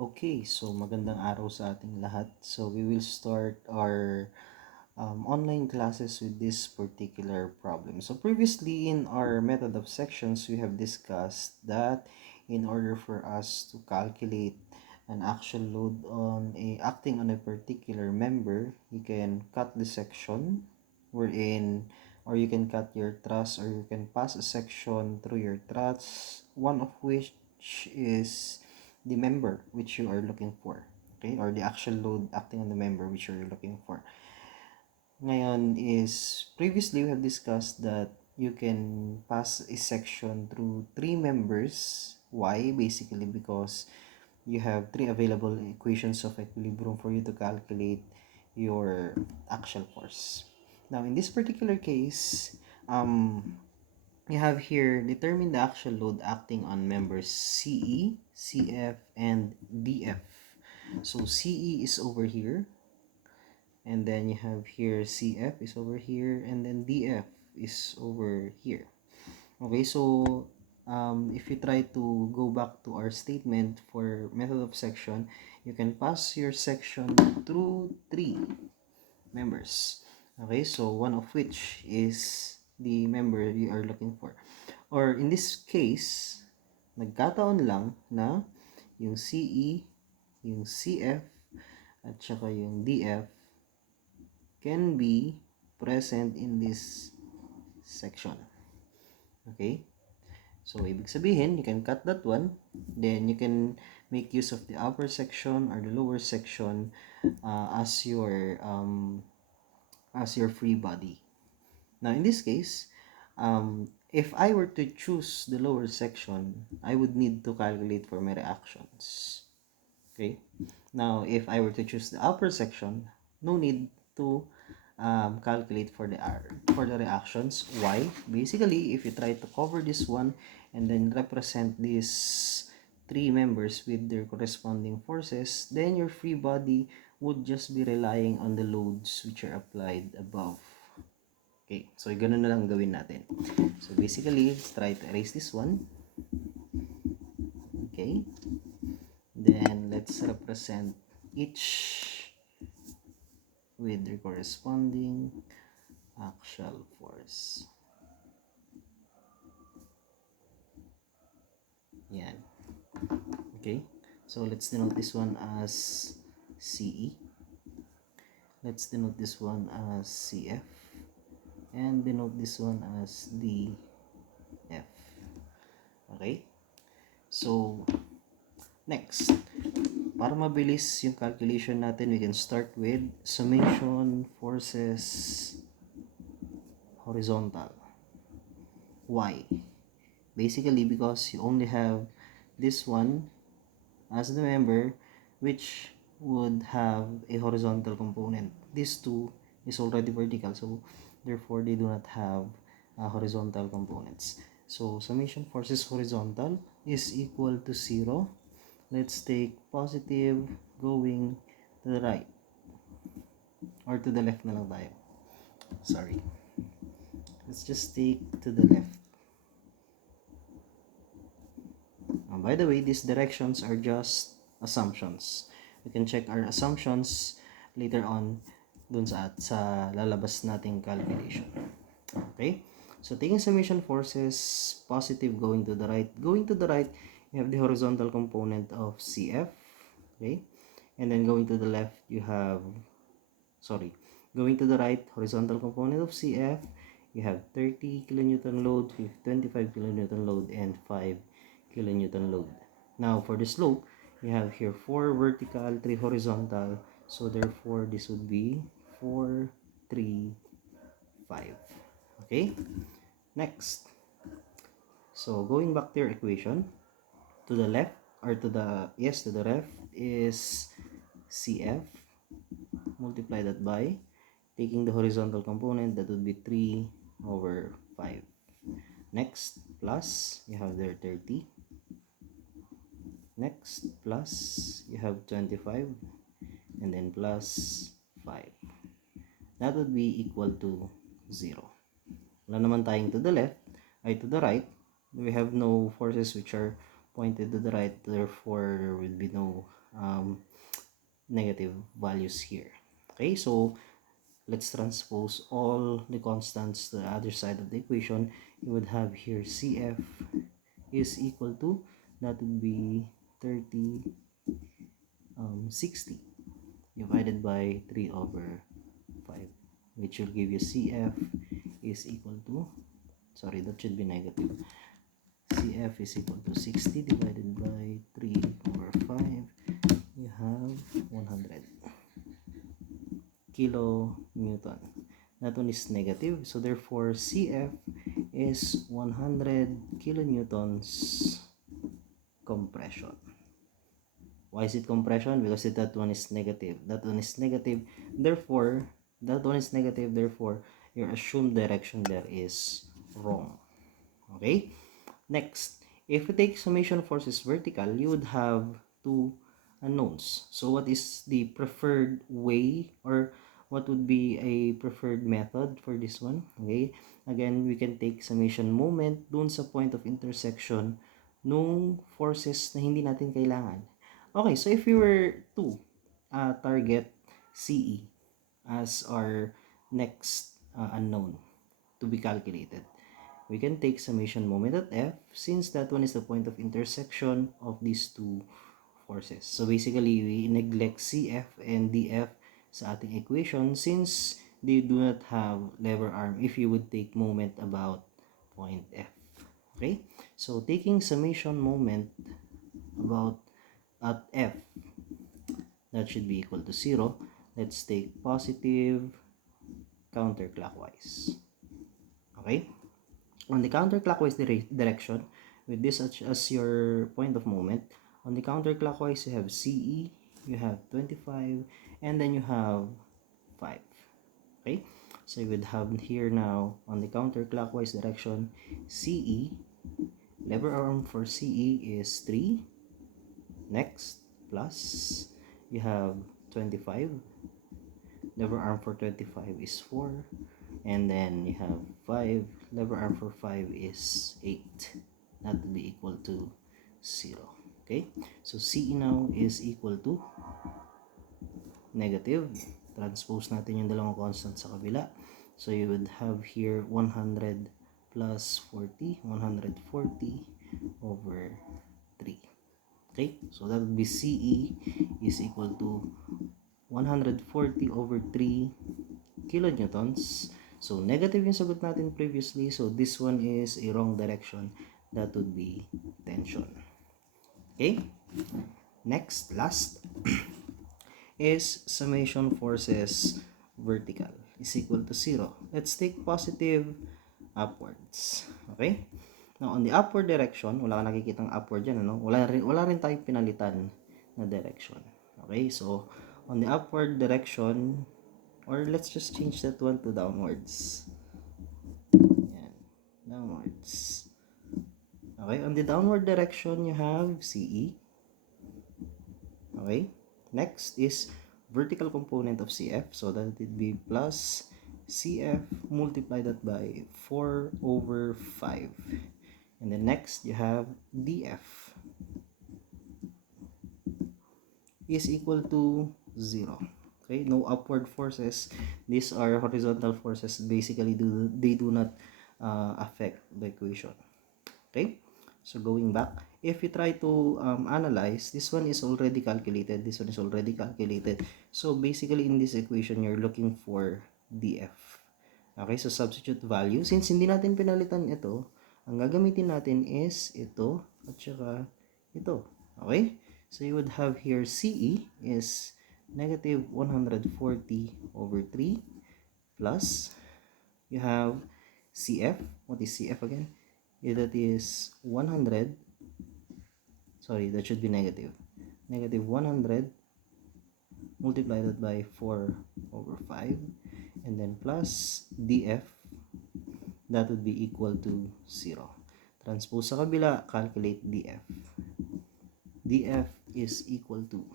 Okay, so magandang araw sa ating lahat. So we will start our online classes with this particular problem. So previously in our method of sections, we have discussed that in order for us to calculate an actual load on acting on a particular member, you can cut the section wherein, or you can cut your truss, or you can pass a section through your truss, one of which is the member which you are looking for, okay, or the actual load acting on the member which you're looking for. Ngayon is, previously we have discussed that you can pass a section through three members. Why? Basically because you have three available equations of equilibrium for you to calculate your axial force. Now in this particular case, we have here determine the actual load acting on members CE, CF, and DF. So CE is over here, and then you have here CF is over here, and then DF is over here. Okay, so if you try to go back to our statement for method of section, you can pass your section through three members. Okay, so one of which is the member you are looking for. Or in this case, nagkataon lang na yung CE, yung CF, at saka yung DF can be present in this section. Okay? So, ibig sabihin, you can cut that one. Then, you can make use of the upper section or the lower section as your free body. Now, in this case, if I were to choose the lower section, I would need to calculate for my reactions. Okay? Now, if I were to choose the upper section, no need to calculate for the reactions. Why? Basically, if you try to cover this one and then represent these three members with their corresponding forces, then your free body would just be relying on the loads which are applied above. Okay, so ganun na lang gawin natin. So basically, let's try to erase this one. Okay, then let's represent each with their corresponding axial force. Yan. Okay, so let's denote this one as CE. Let's denote this one as CF. And denote this one as DF. Okay, so next, para mabilis yung calculation natin, we can start with summation forces horizontal. Why? Basically because you only have this one as the member, which would have a horizontal component. These two is already vertical, so therefore they do not have horizontal components. So summation forces horizontal is equal to 0. Let's take positive going to the right, or to the left na lang tayo. Sorry. Let's just take to the left. By the way, these directions are just assumptions. We can check our assumptions later on dun sa lalabas nating calculation. Okay? So, taking summation forces, positive going to the right. Going to the right, you have the horizontal component of CF. Okay? And then going to the left, you have, going to the right, horizontal component of CF, you have 30 kilonewton load, 25 kilonewton load, and 5 kilonewton load. Now, for the slope, you have here 4 vertical, 3 horizontal. So, therefore, this would be 4, 3, 5. Okay? Next. So, going back to your equation, to the left, or to the left is CF. Multiply that by taking the horizontal component, that would be 3 over 5. Next, plus, you have there 30. Next, plus, you have 25. And then plus 5. That would be equal to 0. Wala naman tayong to the left, ay to the right. We have no forces which are pointed to the right, therefore there will be no negative values here. Okay, so let's transpose all the constants to the other side of the equation. You would have here CF is equal to, that would be 30, 60 divided by 3 over 5, which will give you CF is equal to, sorry, that should be negative. CF is equal to 60 divided by 3 over 5. You have 100 kilonewton. That one is negative, so therefore CF is 100 kilonewtons compression. Why is it compression? Because that one is negative. That one is negative. Therefore, your assumed direction there is wrong. Okay? Next, if we take summation forces vertical, you would have two unknowns. So what is the preferred way, or what would be a preferred method for this one? Okay? Again, we can take summation moment dun sa point of intersection nung forces na hindi natin kailangan. Okay, so if we were to target CE as our next unknown to be calculated, we can take summation moment at F, since that one is the point of intersection of these two forces. So basically, we neglect CF and DF sa ating equation since they do not have lever arm if you would take moment about point F. Okay? So taking summation moment about at F, that should be equal to 0. Let's take positive counterclockwise. Okay? On the counterclockwise direction, with this as your point of moment, on the counterclockwise you have CE, you have 25, and then you have 5. Okay? So you would have here now on the counterclockwise direction, CE, lever arm for CE is 3. Next, plus, you have 25. Lever arm for 25 is 4. And then you have 5. Lever arm for 5 is 8. That will be equal to 0. Okay? So CE now is equal to negative. Transpose natin yung dalawang constant sa kabila. So you would have here 100 plus 40. 140 over 3. Okay? So that would be CE is equal to 140 over 3 kilonewtons. So negative yung sagot natin previously. So this one is a wrong direction. That would be tension. Okay? Next, last is summation forces vertical is equal to 0. Let's take positive upwards. Okay? Now, on the upward direction, wala ka nakikitang upward dyan, ano? Wala rin tayong pinalitan na direction. Okay? So, on the upward direction, or let's just change that one to downwards. Yan. Downwards. Okay? On the downward direction, you have CE. Okay? Next is vertical component of CF. So, that would be plus CF, multiply that by 4 over 5. And then next, you have DF is equal to 0. Okay, no upward forces. These are horizontal forces. Basically, they do not affect the equation. Okay, so going back, if you try to analyze, this one is already calculated. This one is already calculated. So basically, in this equation, you're looking for DF. Okay, so substitute value. Since hindi natin pinalitan ito, ang gagamitin natin is ito at saka ito. Okay? So you would have here CE is negative 140 over 3 plus you have CF. What is CF again? That is 100. Sorry, that should be negative. Negative 100 multiplied by 4 over 5 and then plus DF, that would be equal to 0. Transpose sa kabila, calculate DF. DF is equal to,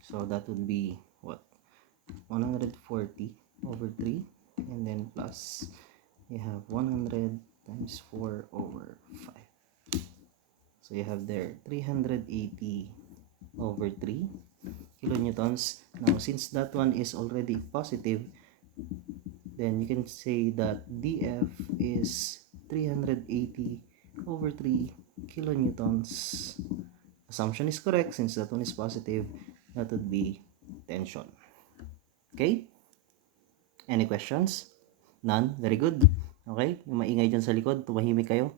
so that would be what? 140 over 3 and then plus you have 100 times 4 over 5. So you have there 380 over 3 kilonewtons. Now, since that one is already positive, then you can say that dF is 380 over 3 kilonewtons. Assumption is correct since that one is positive. That would be tension. Okay? Any questions? None? Very good. Okay? Yung maingay dyan sa likod, tumahimik kayo.